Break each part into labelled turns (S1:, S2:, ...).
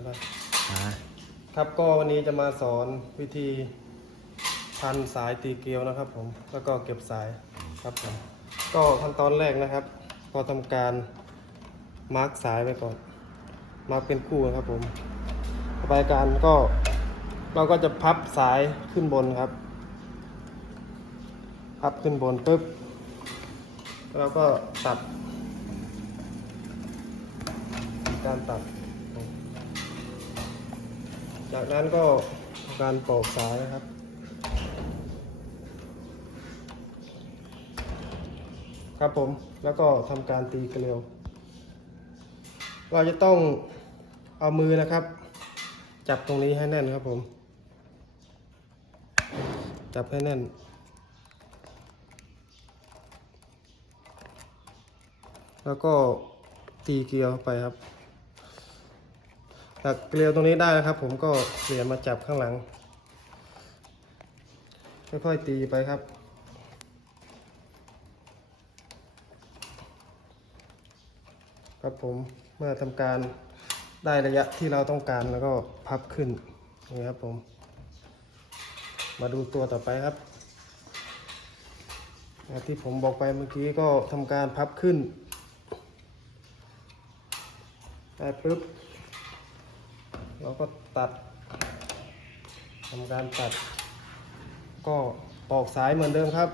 S1: อะไร
S2: อ่า
S1: ครับก็วันนี้จะมาสอนวิธีพันสายตีเกลียวนะครับ ผมแล้วก็เก็บสายครับผมก็ขั้นตอนแรกนะครับ ก็ทำการมาร์กสายไว้ก่อน มาร์กเป็นคู่นะครับผมต่อไปการก็เราก็จะพับสายขึ้นบนครับ พับขึ้นบนปุ๊บแล้วก็ตัด การตัด จากนั้นก็การปอกสายนะครับ ครับผมแล้วก็ทำการตีเกลียว เราจะต้องเอามือนะครับ จับตรงนี้ให้แน่นครับผม จับให้แน่น แล้วก็ตีเกลียวไปครับ จากเกลียวตรงนี้ได้นะครับ ผมก็เปลี่ยนมาจับข้างหลัง ค่อยๆตีไปครับครับผมเมื่อทำการได้ระยะที่เราต้องการแล้วก็พับขึ้นนี่ครับผม มาดูตัวต่อไปครับที่ผมบอกไปเมื่อกี้ก็ทำการพับขึ้นได้ปุ๊บ เราก็ตัดทำการตัด ก็ปอกสายเหมือนเดิมครับ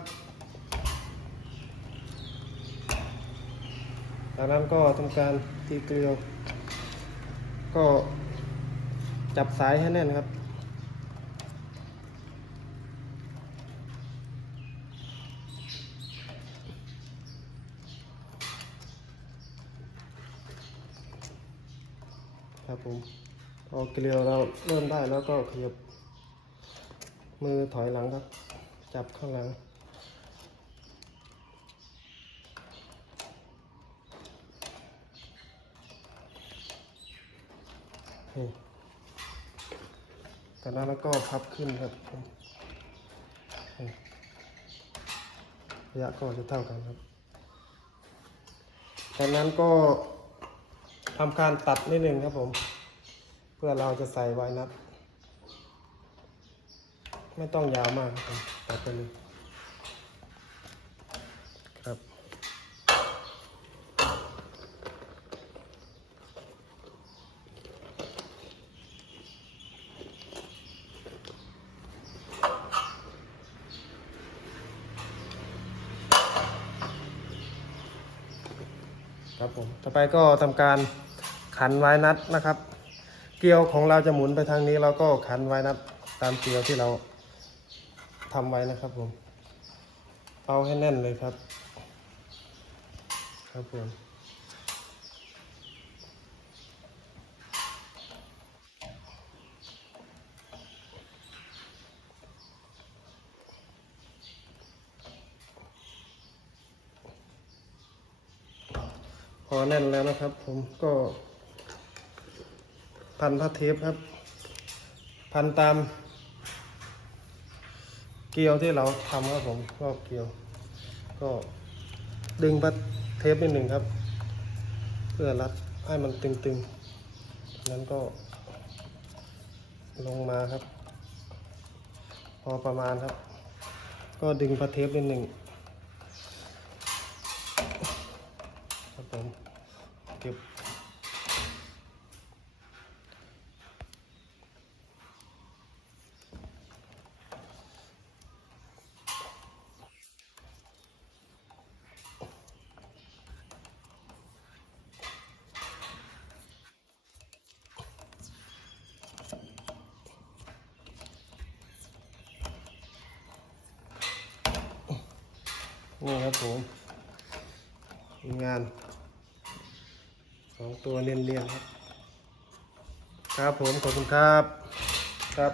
S1: จากนั้นก็ทำการตีเกลียว ก็จับสายให้แน่นครับครับผม พอเกลียวเราเริ่มได้แล้วก็ขยับมือถอยหลังครับ จับข้างหลังนี่จากนั้นแล้วก็พับขึ้นครับระยะก็จะเท่ากันครับจากนั้นก็ทำการตัดนิดนึงครับผม เพื่อเราจะใส่ไว้นับไม่ต้องยาวมากตัดไปเลยครับครับผม ต่อไปก็ทำการขันไว้นัดนะครับ เกลียวของเราจะหมุนไปทางนี้เราก็ขันไว้นัดตามเกลียวที่เราทำไว้นะครับผมเอาให้แน่นเลยครับ ครับผมพอแน่นแล้วนะครับ ผมก็ พันผ้าเทปครับ พันตาม เกลียวที่เราทำครับผมรอบเกลียว ก็ดึงผ้าเทปนิดหนึ่งครับ เพื่อรัดให้มันตึงๆ นั้นก็ลงมาครับ พอประมาณครับ ก็ดึงผ้าเทปนิดหนึ่งครับผมเก็บ นี่ครับผมงานสองตัวเลียนๆครับ ครับผมขอบคุณครับครับ